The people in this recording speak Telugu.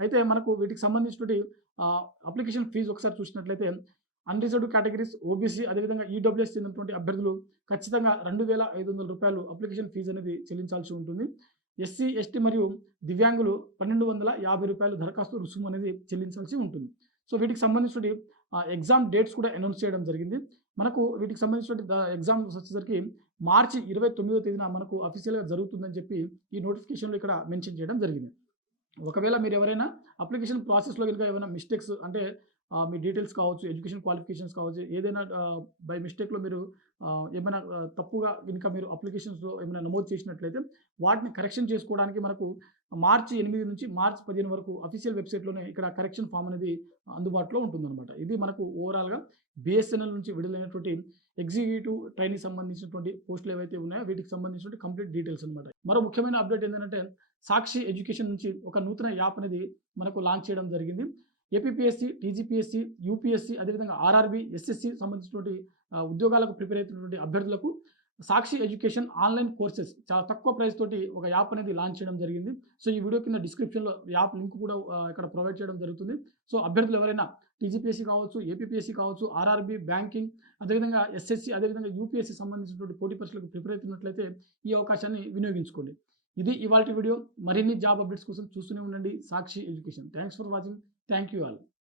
అయితే మనకు వీటికి సంబంధించినటువంటి అప్లికేషన్ ఫీజ్ ఒకసారి చూసినట్లయితే అన్‌రిజర్వ్డ్ కేటగరీస్, ఓబీసీ అదేవిధంగా ఈడబ్ల్యూఎస్ చెందినటువంటి అభ్యర్థులు ఖచ్చితంగా రూ. 2,500 అప్లికేషన్ ఫీజ్ అనేది చెల్లించాల్సి ఉంటుంది. ఎస్సీ, ఎస్టీ మరియు దివ్యాంగులు రూ. 1,250 దరఖాస్తు రుసుము అనేది చెల్లించాల్సి ఉంటుంది. సో, వీటికి సంబంధించినటువంటి ఎగ్జామ్ డేట్స్ కూడా అనౌన్స్ చేయడం జరిగింది. మనకు వీటికి సంబంధించినటువంటి ఎగ్జామ్స్ వచ్చేసరికి మార్చి 29వ తేదీన మనకు అఫీషియల్‌గా జరుగుతుందని చెప్పి ఈ నోటిఫికేషన్‌లో ఇక్కడ మెన్షన్ చేయడం జరిగింది. ఒకవేళ మీరెవరైనా అప్లికేషన్ ప్రాసెస్‌లో గనుక ఏమైనా మిస్టేక్స్ అంటే మీ డీటెయిల్స్ కావచ్చు, ఎడ్యుకేషన్ క్వాలిఫికేషన్స్ కావచ్చు, ఏదైనా బై మిస్టేక్‌లో మీరు ఏమైనా తప్పుగా గనుక మీరు అప్లికేషన్స్‌లో ఏమైనా నమోదు చేసినట్లయితే వాటిని కరెక్షన్ చేసుకోవడానికి మనకు మార్చి 8 నుంచి మార్చి 15 వరకు అఫీషియల్ వెబ్‌సైట్‌లోనే ఇక్కడ కరెక్షన్ ఫార్మ్ అనేది అందుబాటులో ఉంటుందన్నమాట. ఇది మనకు ఓవరాల్‌గా బీఎస్ఎన్ఎల్ నుంచి విడుదలైనటువంటి ఎగ్జిక్యూటివ్ ట్రైనీకి సంబంధించినటువంటి పోస్టులు ఏవైతే ఉన్నాయో వీటికి సంబంధించినటువంటి కంప్లీట్ డీటెయిల్స్ అన్నమాట. మరో ముఖ్యమైన అప్డేట్ ఏంటంటే సాక్షి ఎడ్యుకేషన్ నుంచి ఒక నూతన యాప్ అనేది మనకు లాంచ్ చేయడం జరిగింది. ఏపీపీఎస్సీ, టీజీపీఎస్సీ, యూపీఎస్సీ అదేవిధంగా ఆర్ఆర్‌బీ, ఎస్ఎస్‌సి సంబంధించినటువంటి ఉద్యోగాలకు ప్రిపేర్ అవుతున్నటువంటి అభ్యర్థులకు సాక్షి ఎడ్యుకేషన్ ఆన్‌లైన్ కోర్సెస్ చాలా తక్కువ ప్రైస్ తోటి ఒక యాప్ అనేది లాంచ్ చేయడం జరిగింది. సో, ఈ వీడియో కింద డిస్క్రిప్షన్‌లో యాప్ లింక్ కూడా ఇక్కడ ప్రొవైడ్ చేయడం జరుగుతుంది. సో, అభ్యర్థులు ఎవరైనా టీజీపీఎస్సీ కావచ్చు, ఏపీపీఎస్సీ కావచ్చు, ఆర్ఆర్‌బీ, బ్యాంకింగ్ అదేవిధంగా ఎస్ఎస్‌సి అదేవిధంగా యూపీఎస్సీ సంబంధించినటువంటి పోటీ పరీక్షలకు ప్రిపేర్ అవుతున్నట్లయితే ఈ అవకాశాన్ని వినియోగించుకోండి. ఇది ఇవాల్టి వీడియో. మరిన్ని జాబ్ అప్డేట్స్ కోసం చూస్తూనే ఉండండి Sakshi education. Thanks for watching. Thank you all.